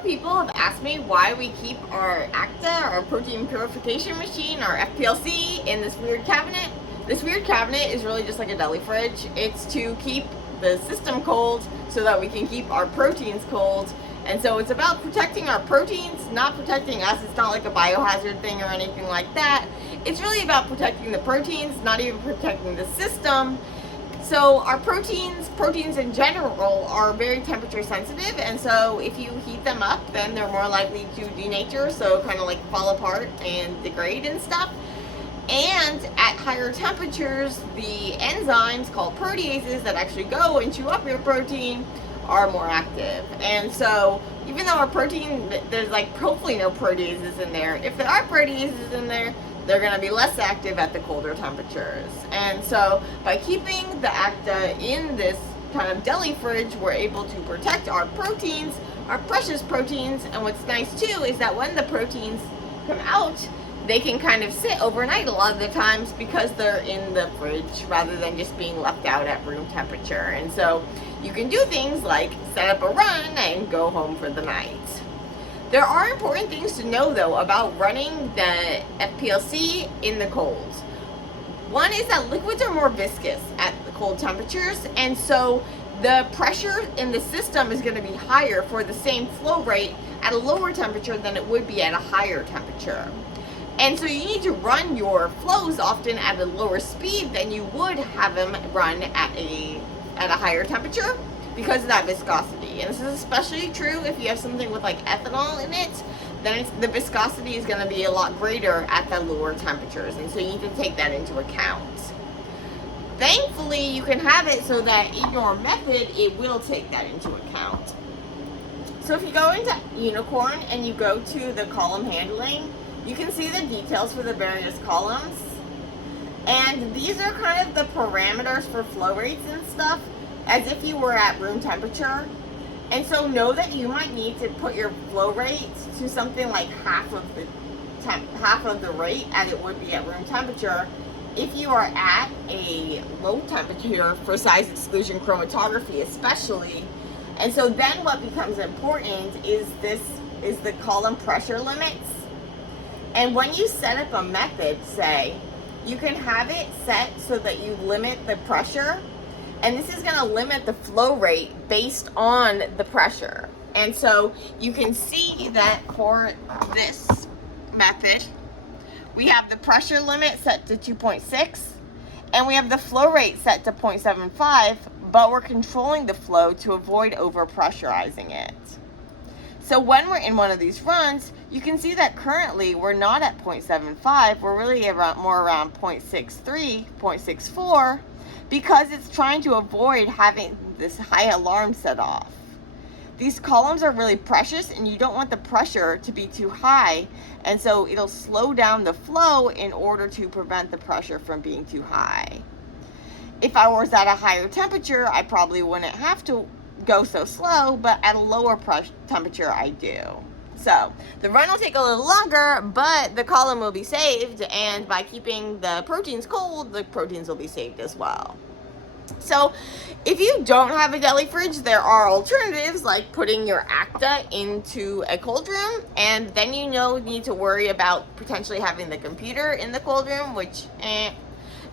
of people have asked me why we keep our AKTA, our protein purification machine, our FPLC, in this weird cabinet. This weird cabinet is really just like a deli fridge. It's to keep the system cold so that we can keep our proteins cold. And so it's about protecting our proteins, not protecting us. It's not like a biohazard thing or anything like that. It's really about protecting the proteins, not even protecting the system. So our proteins in general, are very temperature sensitive, and so if you heat them up, then they're more likely to denature, so kind of like fall apart and degrade and stuff. And at higher temperatures, the enzymes called proteases that actually go and chew up your protein are more active. And so even though our protein, there's like hopefully no proteases in there, if there are proteases in there, they're going to be less active at the colder temperatures. And so by keeping the AKTA in this kind of deli fridge, we're able to protect our proteins, our precious proteins. And what's nice too is that when the proteins come out, they can kind of sit overnight a lot of the times because they're in the fridge rather than just being left out at room temperature. And so you can do things like set up a run and go home for the night. There are important things to know though about running the FPLC in the cold. One is that liquids are more viscous at the cold temperatures, and so the pressure in the system is going to be higher for the same flow rate at a lower temperature than it would be at a higher temperature. And so you need to run your flows often at a lower speed than you would have them run at a higher temperature because of that viscosity. And this is especially true if you have something with like ethanol in it, then the viscosity is going to be a lot greater at the lower temperatures, and so you need to take that into account. Thankfully, you can have it so that in your method, it will take that into account. So if you go into Unicorn and you go to the column handling, you can see the details for the various columns. And these are kind of the parameters for flow rates and stuff, as if you were at room temperature. And so know that you might need to put your flow rate to something like half of the rate as it would be at room temperature if you are at a low temperature for size exclusion chromatography especially. And so then what becomes important is the column pressure limits. And when you set up a method, say, you can have it set so that you limit the pressure, and this is going to limit the flow rate based on the pressure. And so you can see that for this method, we have the pressure limit set to 2.6, and we have the flow rate set to 0.75, but we're controlling the flow to avoid over-pressurizing it. So when we're in one of these runs, you can see that currently we're not at 0.75, we're really more around 0.63, 0.64, because it's trying to avoid having this high alarm set off. These columns are really precious, and you don't want the pressure to be too high, and so it'll slow down the flow in order to prevent the pressure from being too high. If I was at a higher temperature, I probably wouldn't have to go so slow, but at a lower temperature I do. So the run will take a little longer, but the column will be saved, and by keeping the proteins cold, the proteins will be saved as well. So if you don't have a deli fridge, there are alternatives like putting your AKTA into a cold room, and then you need to worry about potentially having the computer in the cold room, which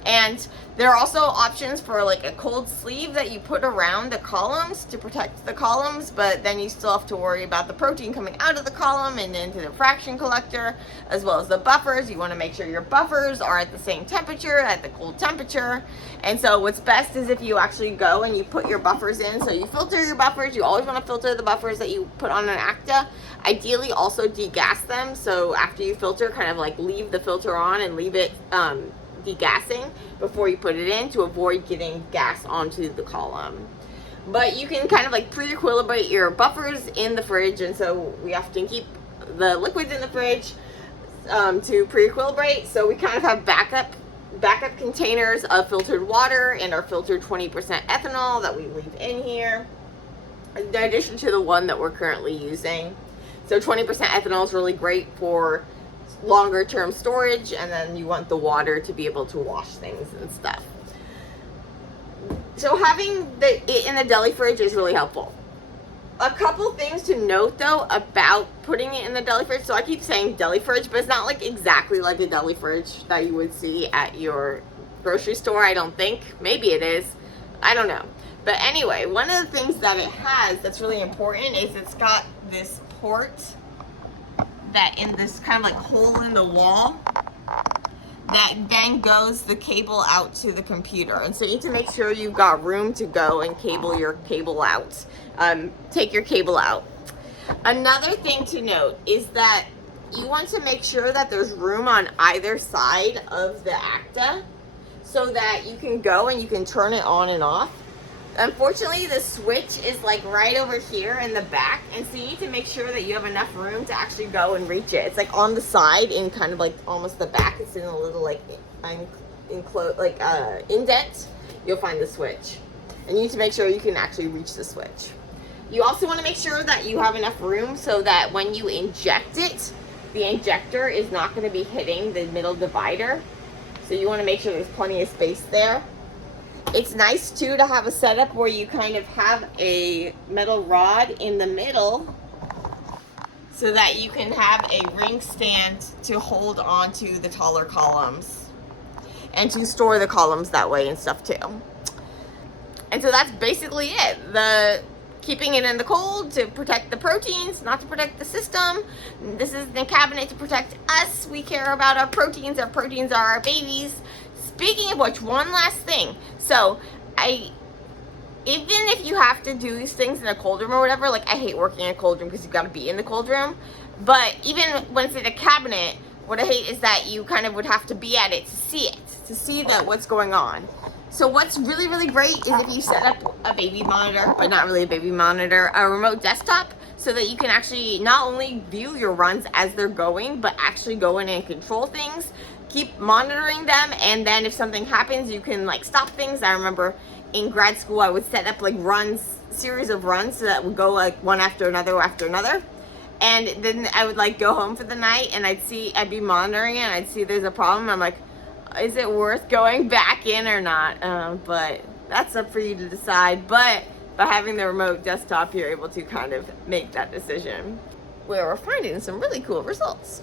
and there are also options for like a cold sleeve that you put around the columns to protect the columns, but then you still have to worry about the protein coming out of the column and into the fraction collector, as well as the buffers. You want to make sure your buffers are at the same temperature, at the cold temperature. And so what's best is if you actually go and you put your buffers in. So you filter your buffers. You always want to filter the buffers that you put on an AKTA. Ideally also degas them. So after you filter, kind of like leave the filter on and leave it degassing before you put it in to avoid getting gas onto the column. But you can kind of like pre-equilibrate your buffers in the fridge, and so we often keep the liquids in the fridge to pre-equilibrate. So we kind of have backup containers of filtered water and our filtered 20% ethanol that we leave in here, in addition to the one that we're currently using. So 20% ethanol is really great for longer term storage, and then you want the water to be able to wash things and stuff. So having it in the deli fridge is really helpful. A couple things to note though about putting it in the deli fridge. So I keep saying deli fridge, but it's not like exactly like a deli fridge that you would see at your grocery store, I don't think. Maybe it is. I don't know. But anyway, one of the things that it has that's really important is it's got this port that in this kind of like hole in the wall that then goes the cable out to the computer. And so you need to make sure you've got room to go and cable your cable out. Take your cable out. Another thing to note is that you want to make sure that there's room on either side of the AKTA so that you can go and you can turn it on and off. Unfortunately, the switch is like right over here in the back, and so you need to make sure that you have enough room to actually go and reach it. It's like on the side in kind of like almost the back. It's in a little like enclosed like indent. You'll find the switch, and you need to make sure you can actually reach the switch. You also want to make sure that you have enough room so that when you inject it, the injector is not going to be hitting the middle divider. So you want to make sure there's plenty of space there. It's nice too to have a setup where you kind of have a metal rod in the middle so that you can have a ring stand to hold onto the taller columns and to store the columns that way and stuff too. And so that's basically it. Keeping it in the cold to protect the proteins, not to protect the system. This is the cabinet to protect us. We care about our proteins. Our proteins are our babies. Speaking of which, one last thing. So, even if you have to do these things in a cold room or whatever, like I hate working in a cold room because you've got to be in the cold room. But even when it's in a cabinet, what I hate is that you kind of would have to be at it, to see that what's going on. So what's really, really great is if you set up a baby monitor, but not really a baby monitor, a remote desktop, so that you can actually not only view your runs as they're going, but actually go in and control things. Keep monitoring them, and then if something happens, you can like stop things. I remember in grad school, I would set up like series of runs, so that would go like one after another, and then I would like go home for the night, and I'd be monitoring it, and I'd see there's a problem. I'm like, is it worth going back in or not? But that's up for you to decide. But by having the remote desktop, you're able to kind of make that decision. We're finding some really cool results.